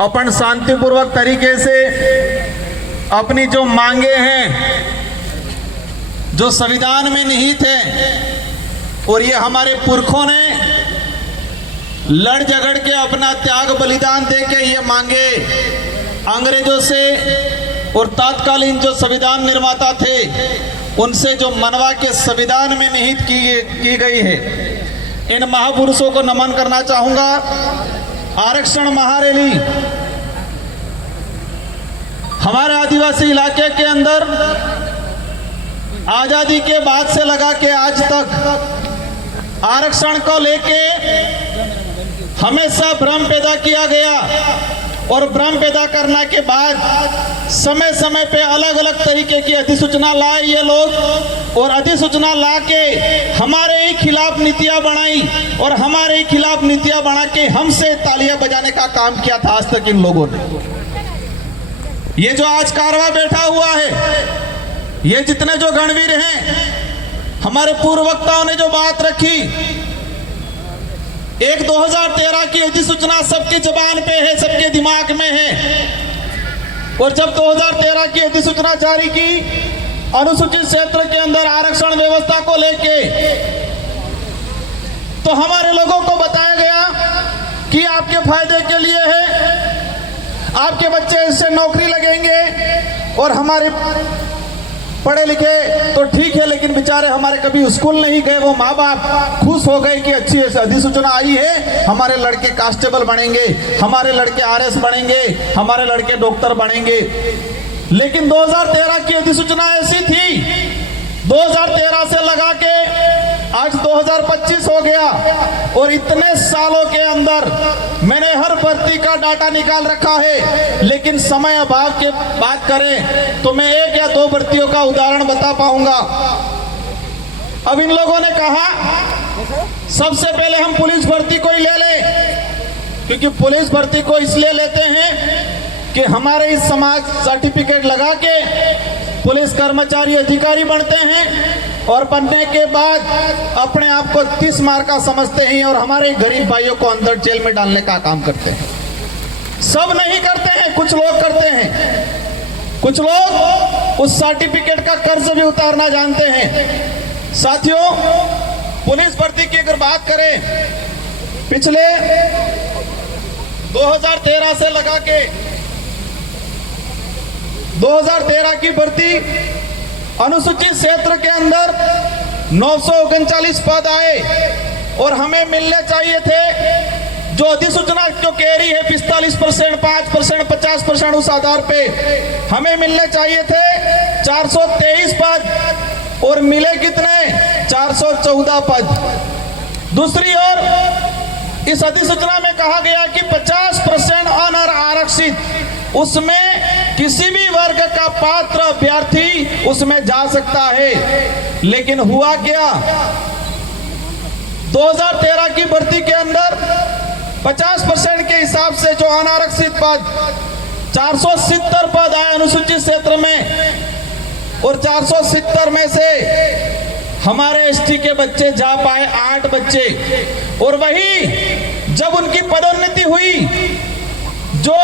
अपन शांतिपूर्वक तरीके से अपनी जो मांगे हैं जो संविधान में निहित है, और ये हमारे पुरखों ने लड़ झगड़ के अपना त्याग बलिदान दे के ये मांगे अंग्रेजों से और तत्कालीन जो संविधान निर्माता थे उनसे जो मनवा के संविधान में निहित की गई है। इन महापुरुषों को नमन करना चाहूंगा। आरक्षण महारैली हमारे आदिवासी इलाके के अंदर आजादी के बाद से लगा के आज तक आरक्षण को लेके हमेशा भ्रम पैदा किया गया, और भ्रम पैदा करने के बाद समय समय पे अलग अलग तरीके की अधिसूचना लाए ये लोग, और अधिसूचना ला के हमारे ही खिलाफ नीतियां बनाई, और हमारे ही खिलाफ नीतियां बना के हमसे तालियां बजाने का काम किया था आज तक इन लोगों ने। ये जो आज कारवा बैठा हुआ है, ये जितने जो गणवीर हैं, हमारे पूर्व वक्ताओं ने जो बात रखी, एक 2013 की अधिसूचना सबकी जबान पे है, सबके दिमाग में है, और जब 2013 की अधिसूचना जारी की अनुसूचित क्षेत्र के अंदर आरक्षण व्यवस्था को लेके, तो हमारे लोगों को बताया गया कि आपके फायदे के लिए है, आपके बच्चे इससे नौकरी लगेंगे, और हमारे पढ़े लिखे तो ठीक है लेकिन बेचारे हमारे कभी स्कूल नहीं गए, वो माँ बाप खुश हो गए कि अच्छी अधिसूचना आई है, हमारे लड़के कांस्टेबल बनेंगे, हमारे लड़के आरएस बनेंगे, हमारे लड़के डॉक्टर बनेंगे। लेकिन 2013 की अधिसूचना ऐसी थी, 2013 से लगा के आज 2025 हो गया, और इतने सालों के अंदर मैंने हर भर्ती का डाटा निकाल रखा है, लेकिन समय अभाव के बात करें तो मैं एक या दो भर्तियों का उदाहरण बता पाऊंगा। अब इन लोगों ने कहा सबसे पहले हम पुलिस भर्ती को ही ले लें, क्योंकि पुलिस भर्ती को इसलिए लेते हैं कि हमारे इस समाज सर्टिफिकेट लगा के पुलिस कर्मचारी अधिकारी बनते हैं, और बनने के बाद अपने आप को 30 मार का समझते हैं, और हमारे गरीब भाइयों को अंदर जेल में डालने का काम करते हैं। सब नहीं करते हैं, कुछ लोग करते हैं, कुछ लोग उस सर्टिफिकेट का कर्ज भी उतारना जानते हैं। साथियों, पुलिस भर्ती की अगर बात करें, पिछले 2013 से लगा के 2013 की भर्ती अनुसूचित क्षेत्र के अंदर 939 पद आए, और हमें मिलने चाहिए थे जो अधिसूचना जो कह रही है 45%, 5%, 50% उस आधार पे हमें मिलने चाहिए थे 423 पद, और मिले कितने? 414 पद। दूसरी ओर इस अधिसूचना में कहा गया कि 50% ऑनर आरक्षित, उसमें किसी भी वर्ग का पात्र अभ्यर्थी उसमें जा सकता है। लेकिन हुआ क्या? 2013 की भर्ती के अंदर 50% के हिसाब से जो अनारक्षित पद 470 पद आए अनुसूचित क्षेत्र में, और 470 में से हमारे एसटी के बच्चे जा पाए 8 बच्चे, और वही जब उनकी पदोन्नति हुई, जो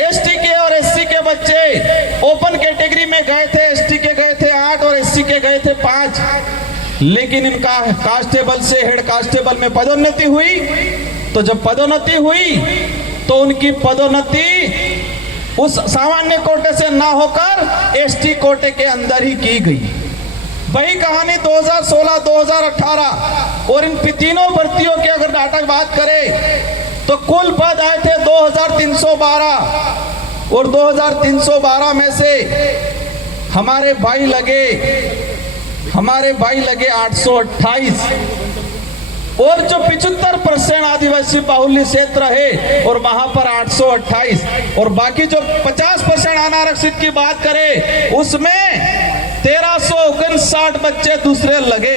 एसटी के और एससी के बच्चे ओपन कैटेगरी में गए थे, एसटी के गए थे 8 और एससी के गए थे 5, लेकिन इनका कांस्टेबल से हेड कांस्टेबल में पदोन्नति हुई। तो जब पदोन्नति हुई तो उनकी पदोन्नति उस सामान्य कोटे से ना होकर एसटी कोटे के अंदर ही की गई। वही कहानी 2016, 2018, और इन तीनों भर्तियों के अगर डाटा की बात करें तो कुल पद आए थे 2312, और 2312 में से हमारे भाई लगे 828, और जो 75% आदिवासी बाहुल्य क्षेत्र है और वहां पर 828, और बाकी जो 50% अनारक्षित की बात करें उसमें 1359 बच्चे दूसरे लगे।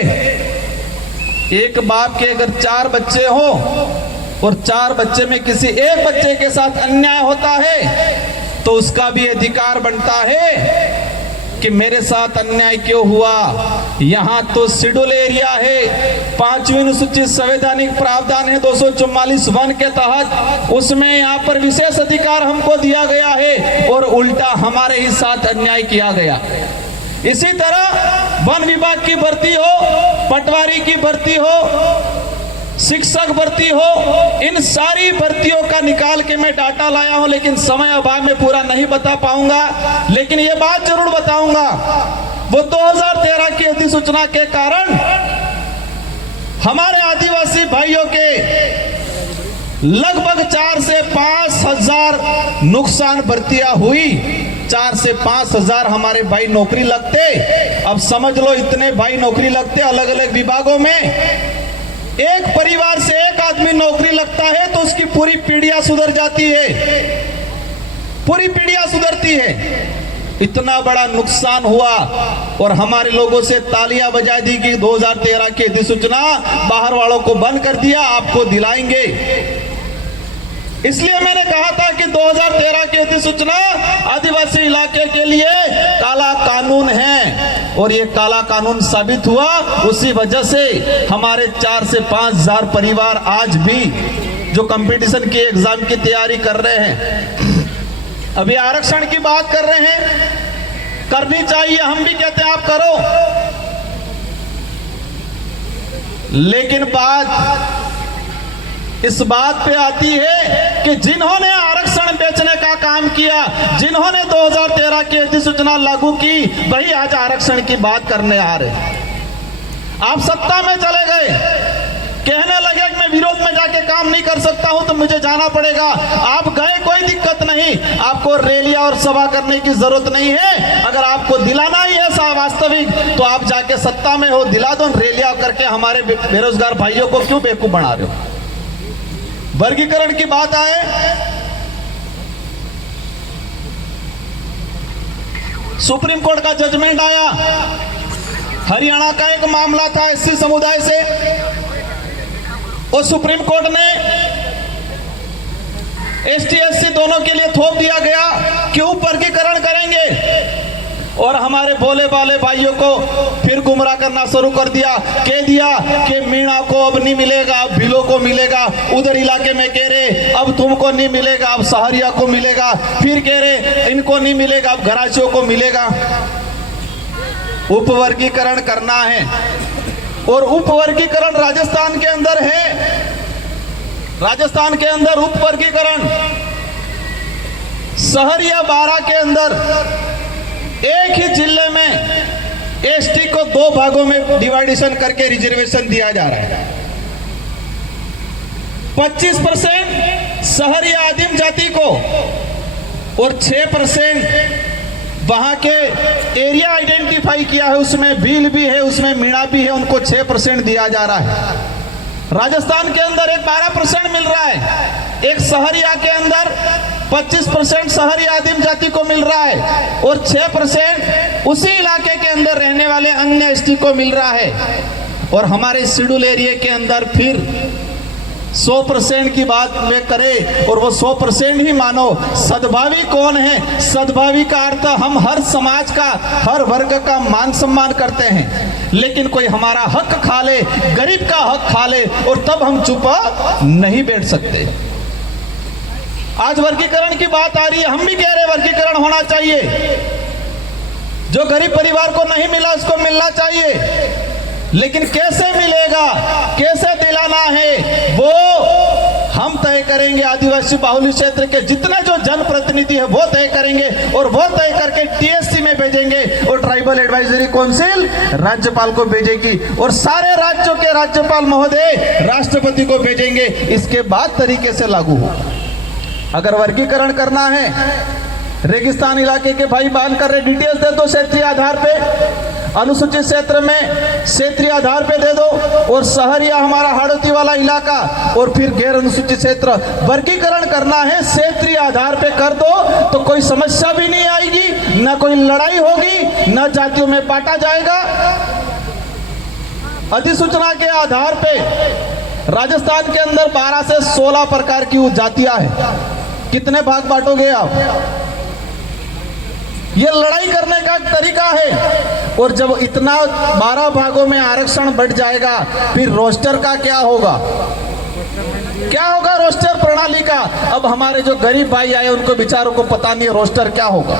एक बाप के अगर 4 बच्चे हो और 4 बच्चे में किसी एक बच्चे के साथ अन्याय होता है तो उसका भी अधिकार बनता है कि मेरे साथ अन्याय क्यों हुआ। यहाँ तो शेड्यूल एरिया है, 5वीं अनुसूचित संवैधानिक प्रावधान है 244(1) के तहत, उसमें यहाँ पर विशेष अधिकार हमको दिया गया है और उल्टा हमारे ही साथ अन्याय किया गया। इसी तरह वन विभाग की भर्ती हो, पटवारी की भर्ती हो, शिक्षक भर्ती हो, इन सारी भर्तियों का निकाल के मैं डाटा लाया हूं, लेकिन समय अभाव में पूरा नहीं बता पाऊंगा। लेकिन ये बात जरूर बताऊंगा, वो 2013 की अधिसूचना के कारण हमारे आदिवासी भाइयों के लगभग 4 से 5 हजार नुकसान भर्तियां हुई। 4 से 5 हजार हमारे भाई नौकरी लगते। अब समझ लो इतने भाई नौकरी लगते अलग अलग विभागों में। एक परिवार से एक आदमी नौकरी लगता है तो उसकी पूरी पीढ़ियां सुधर जाती है, पूरी पीढ़ियां सुधरती है। इतना बड़ा नुकसान हुआ और हमारे लोगों से तालियां बजा दी कि 2013 की अधिसूचना बाहर वालों को बंद कर दिया, आपको दिलाएंगे। इसलिए मैंने कहा था कि 2013 की अधिसूचना आदिवासी इलाके के लिए काला कानून है और ये काला कानून साबित हुआ। उसी वजह से हमारे 4 से 5 हजार परिवार आज भी जो कंपटीशन के एग्जाम की तैयारी कर रहे हैं, अभी आरक्षण की बात कर रहे हैं, करनी चाहिए, हम भी कहते हैं आप करो, लेकिन बात इस बात पे आती है कि जिन्होंने आरक्षण बेचने का काम किया, जिन्होंने 2013 की अधिसूचना लागू की, वही आज आरक्षण की बात करने आ रहे। आप सत्ता में चले गए, कहने लगे कि मैं विरोध में जाके काम नहीं कर सकता हूं तो मुझे जाना पड़ेगा। आप गए, कोई दिक्कत नहीं, आपको रैलियां और सभा करने की जरूरत नहीं है। अगर आपको दिलाना ही है वास्तविक तो आप जाके सत्ता में हो, दिला दो। रैलियां करके हमारे बेरोजगार भाइयों को क्यों बेवकूफ बना रहे हो। वर्गीकरण की बात आए, सुप्रीम कोर्ट का जजमेंट आया, हरियाणा का एक मामला था एससी समुदाय से, और सुप्रीम कोर्ट ने एसटी एससी दोनों के लिए थोप दिया गया कि वर्गीकरण करेंगे। और हमारे भोले भाले भाइयों को फिर गुमराह करना शुरू कर दिया, कह दिया कि मीणा को अब नहीं मिलेगा, अब भिलो को मिलेगा। उधर इलाके में कह रहे अब तुमको नहीं मिलेगा, अब सहरिया को मिलेगा। फिर कह रहे इनको नहीं मिलेगा, अब घराचियों को मिलेगा। उपवर्गीकरण करना है और उपवर्गीकरण राजस्थान के अंदर है। राजस्थान के अंदर उपवर्गीकरण सहरिया बारा के अंदर एक ही जिले में एसटी को 2 भागों में डिवाइडेशन करके रिजर्वेशन दिया जा रहा है। 25% शहरी आदिम जाति को और 6% वहां के एरिया आइडेंटिफाई किया है, उसमें भील भी है, उसमें मीणा भी है, उनको 6% दिया जा रहा है। राजस्थान के अंदर एक 12% मिल रहा है, एक सहरिया के अंदर 25% शहरी आदिम जाति को मिल रहा है और 6% उसी इलाके के अंदर रहने वाले अन्य एसटी को मिल रहा है। और हमारे शेड्यूल एरिया के अंदर फिर 100% की बात में करें और वो 100% ही मानो। सद्भावी कौन है? सद्भावी का अर्थ हम हर समाज का, हर वर्ग का मान सम्मान करते हैं, लेकिन कोई हमारा हक खा ले, गरीब का हक खा ले और तब हम चुप नहीं बैठ सकते। आज वर्गीकरण की बात आ रही है, हम भी कह रहे वर्गीकरण होना चाहिए। जो गरीब परिवार को नहीं मिला उसको मिलना चाहिए, लेकिन कैसे मिलेगा, कैसे दिलाना है वो हम तय करेंगे। आदिवासी बाहुल्य क्षेत्र के जितने जो जनप्रतिनिधि है वो तय करेंगे और वो तय करके टीएससी में भेजेंगे और ट्राइबल एडवाइजरी काउंसिल राज्यपाल को भेजेगी और सारे राज्यों के राज्यपाल महोदय राष्ट्रपति को भेजेंगे। इसके बाद तरीके से लागू हो। अगर वर्गीकरण करना है, रेगिस्तान इलाके के भाई बयान कर रहे, डिटेल्स दे दो क्षेत्रीय आधार पे, अनुसूचित क्षेत्र में क्षेत्रीय आधार पे दे दो, और शहरिया हमारा हाड़ोती वाला इलाका और फिर गैर अनुसूचित क्षेत्र वर्गीकरण करना है, क्षेत्रीय आधार पे कर दो तो कोई समस्या भी नहीं आएगी, ना कोई लड़ाई होगी, ना जातियों में बांटा जाएगा। अधिसूचना के आधार पे राजस्थान के अंदर 12 से 16 प्रकार की जातियां हैं। कितने भाग बांटोगे आप? ये लड़ाई करने का एक तरीका है। और जब इतना 12 भागों में आरक्षण बढ़ जाएगा, फिर रोस्टर का क्या होगा? क्या होगा रोस्टर प्रणाली का? अब हमारे जो गरीब भाई आए उनको बेचारों को पता नहीं रोस्टर क्या होगा।